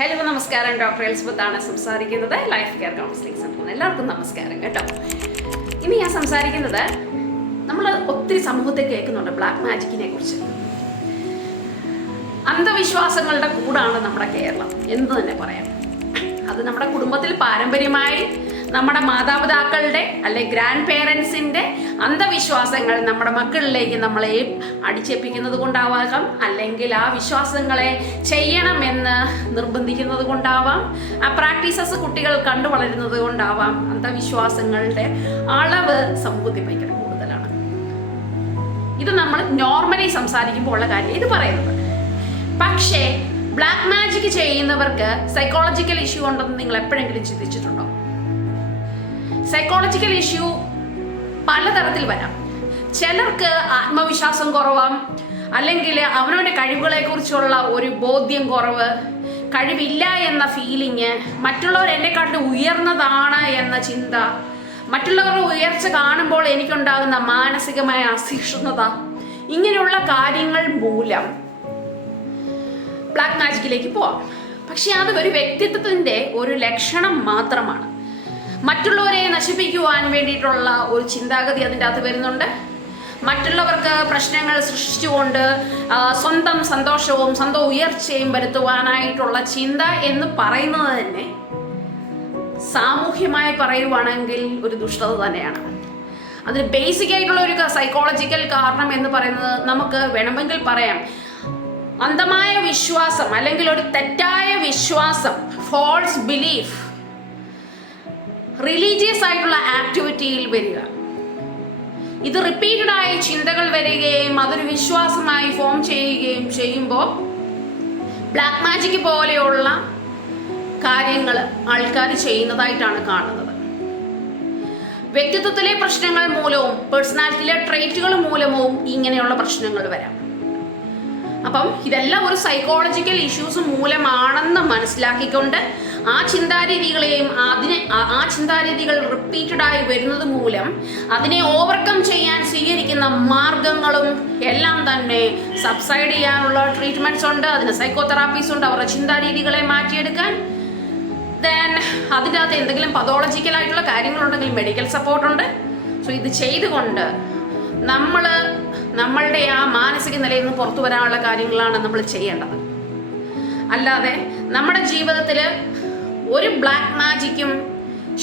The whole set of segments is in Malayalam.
ഹലോ നമസ്കാരം, ഡോക്ടർ എലിസബത്താണ് സംസാരിക്കുന്നത്. ലൈഫ് കെയർ കൗൺസിലിംഗ് സെന്ററിൽ എല്ലാവർക്കും നമസ്കാരം കേട്ടോ. ഇനി ഞാൻ സംസാരിക്കുന്നത്, നമ്മൾ ഒത്തിരി സമൂഹത്തെ കേൾക്കുന്നുണ്ട് ബ്ലാക്ക് മാജിക്കിനെ കുറിച്ച്. അന്ധവിശ്വാസങ്ങളുടെ കൂടാണ് നമ്മുടെ കേരളം എന്ന് തന്നെ പറയാം. അത് നമ്മുടെ കുടുംബത്തിൽ പാരമ്പര്യമായി നമ്മുടെ മാതാപിതാക്കളുടെ അല്ലെ ഗ്രാൻഡ് പേരൻസിൻ്റെ അന്ധവിശ്വാസങ്ങൾ നമ്മുടെ മക്കളിലേക്ക് നമ്മളെ അടിച്ചേൽപ്പിക്കുന്നത് കൊണ്ടാവാം, അല്ലെങ്കിൽ ആ വിശ്വാസങ്ങളെ ചെയ്യണമെന്ന് നിർബന്ധിക്കുന്നത് കൊണ്ടാവാം, ആ പ്രാക്ടീസസ് കുട്ടികൾ കണ്ടു വളരുന്നത് കൊണ്ടാവാം അന്ധവിശ്വാസങ്ങളുടെ അളവ് സമൂഹത്തിൽ ഭയങ്കര കൂടുതലാണ്. ഇത് നമ്മൾ നോർമലി സംസാരിക്കുമ്പോൾ ഉള്ള കാര്യം ഇത് പറയുന്നത്. പക്ഷേ ബ്ലാക്ക് മാജിക് ചെയ്യുന്നവർക്ക് സൈക്കോളജിക്കൽ ഇഷ്യൂ ഉണ്ടെന്ന് നിങ്ങൾ എപ്പോഴെങ്കിലും ചിന്തിച്ചിട്ടുണ്ടോ? സൈക്കോളജിക്കൽ ഇഷ്യൂ പലതരത്തിൽ വരാം. ചിലർക്ക് ആത്മവിശ്വാസം കുറവാം, അല്ലെങ്കിൽ അവനവൻ്റെ കഴിവുകളെ കുറിച്ചുള്ള ഒരു ബോധ്യം കുറവ്, കഴിവില്ല എന്ന ഫീലിങ്, മറ്റുള്ളവർ എന്നെക്കാട്ടിലും ഉയർന്നതാണ് എന്ന ചിന്ത, മറ്റുള്ളവരുടെ ഉയർച്ച കാണുമ്പോൾ എനിക്കുണ്ടാകുന്ന മാനസികമായ അസഹിഷ്ണുത, ഇങ്ങനെയുള്ള കാര്യങ്ങൾ മൂലം ബ്ലാക്ക് മാജിക്കിലേക്ക് പോവാം. പക്ഷെ അത് ഒരു വ്യക്തിത്വത്തിൻ്റെ ഒരു ലക്ഷണം മാത്രമാണ്. മറ്റുള്ളവരെ നശിപ്പിക്കുവാൻ വേണ്ടിയിട്ടുള്ള ഒരു ചിന്താഗതി അതിൻ്റെ അകത്ത് വരുന്നുണ്ട്. മറ്റുള്ളവർക്ക് പ്രശ്നങ്ങൾ സൃഷ്ടിച്ചുകൊണ്ട് സ്വന്തം സന്തോഷവും സ്വന്തം ഉയർച്ചയും വരുത്തുവാനായിട്ടുള്ള ചിന്ത എന്ന് പറയുന്നത് തന്നെ സാമൂഹ്യമായി പറയുവാണെങ്കിൽ ഒരു ദുഷ്ടത തന്നെയാണ്. അതിന് ബേസിക് ആയിട്ടുള്ള ഒരു സൈക്കോളജിക്കൽ കാരണം എന്ന് പറയുന്നത് നമുക്ക് വേണമെങ്കിൽ പറയാം, അന്ധമായ വിശ്വാസം അല്ലെങ്കിൽ ഒരു തെറ്റായ വിശ്വാസം, ഫോൾസ് ബിലീഫ്, റിലീജിയസ് ആയിട്ടുള്ള ആക്ടിവിറ്റിയിൽ വരിക. ഇത് റിപ്പീറ്റഡ് ആയി ചിന്തകൾ വരികയും അതൊരു വിശ്വാസമായി ഫോം ചെയ്യുകയും ചെയ്യുമ്പോൾ ബ്ലാക്ക് മാജിക് പോലെയുള്ള കാര്യങ്ങൾ ആൾക്കാർ ചെയ്യുന്നതായിട്ടാണ് കാണുന്നത്. വ്യക്തിത്വത്തിലെ പ്രശ്നങ്ങൾ മൂലവും പേഴ്സണാലിറ്റിയിലെ ട്രേറ്റുകൾ മൂലവും ഇങ്ങനെയുള്ള പ്രശ്നങ്ങൾ വരാം. അപ്പം ഇതെല്ലാം ഒരു സൈക്കോളജിക്കൽ ഇഷ്യൂസ് മൂലമാണെന്ന് മനസ്സിലാക്കിക്കൊണ്ട് ആ ചിന്താരീതികളെയും ആ ചിന്താരീതികൾ റിപ്പീറ്റഡ് ആയി വരുന്നത് മൂലം അതിനെ ഓവർകം ചെയ്യാൻ സ്വീകരിക്കുന്ന മാർഗങ്ങളും എല്ലാം തന്നെ സബ്സൈഡ് ചെയ്യാനുള്ള ട്രീറ്റ്മെന്റ്സ് ഉണ്ട്, അതിന് സൈക്കോതെറാപ്പീസ് ഉണ്ട്, അവരുടെ ചിന്താരീതികളെ മാറ്റിയെടുക്കാൻ. ദെൻ അതിൻ്റെ അകത്ത് എന്തെങ്കിലും പതോളജിക്കൽ ആയിട്ടുള്ള കാര്യങ്ങളുണ്ടെങ്കിൽ മെഡിക്കൽ സപ്പോർട്ടുണ്ട്. സോ ഇത് ചെയ്തുകൊണ്ട് നമ്മളുടെ ആ മാനസിക നിലയിൽ നിന്ന് പുറത്തു വരാനുള്ള കാര്യങ്ങളാണ് നമ്മൾ ചെയ്യേണ്ടത്. അല്ലാതെ നമ്മുടെ ജീവിതത്തിൽ ഒരു ബ്ലാക്ക് മാജിക്കും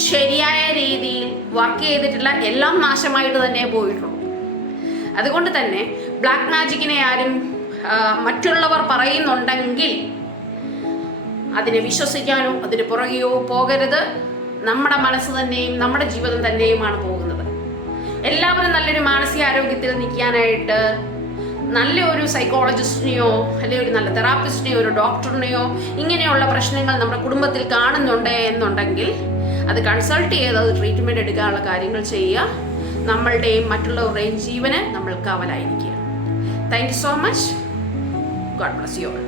ശരിയായ രീതിയിൽ വർക്ക് ചെയ്തിട്ടില്ല, എല്ലാം നാശമായിട്ട് തന്നെ പോയിട്ടുള്ളൂ. അതുകൊണ്ട് തന്നെ ബ്ലാക്ക് മാജിക്കിനെ ആരും മറ്റുള്ളവർ പറയുന്നുണ്ടെങ്കിൽ അതിനെ വിശ്വസിക്കാനോ അതിന് പുറകെയോ പോകരുത്. നമ്മുടെ മനസ്സ് തന്നെയും നമ്മുടെ ജീവിതം തന്നെയുമാണ് പോകുന്നത്. എല്ലാവരും നല്ലൊരു മാനസികാരോഗ്യത്തിൽ നിൽക്കാനായിട്ട് നല്ലൊരു സൈക്കോളജിസ്റ്റിനെയോ അല്ലെങ്കിൽ ഒരു നല്ല തെറാപ്പിസ്റ്റിനെയോ ഒരു ഡോക്ടറിനെയോ ഇങ്ങനെയുള്ള പ്രശ്നങ്ങൾ നമ്മുടെ കുടുംബത്തിൽ കാണുന്നുണ്ട് എന്നുണ്ടെങ്കിൽ അത് കൺസൾട്ട് ചെയ്ത് അത് ട്രീറ്റ്മെൻറ്റ് എടുക്കാനുള്ള കാര്യങ്ങൾ ചെയ്യുക. നമ്മളുടെയും മറ്റുള്ളവരുടെയും ജീവന് നമ്മൾ കാവലായിരിക്കുക. Thank you so much. God bless you all.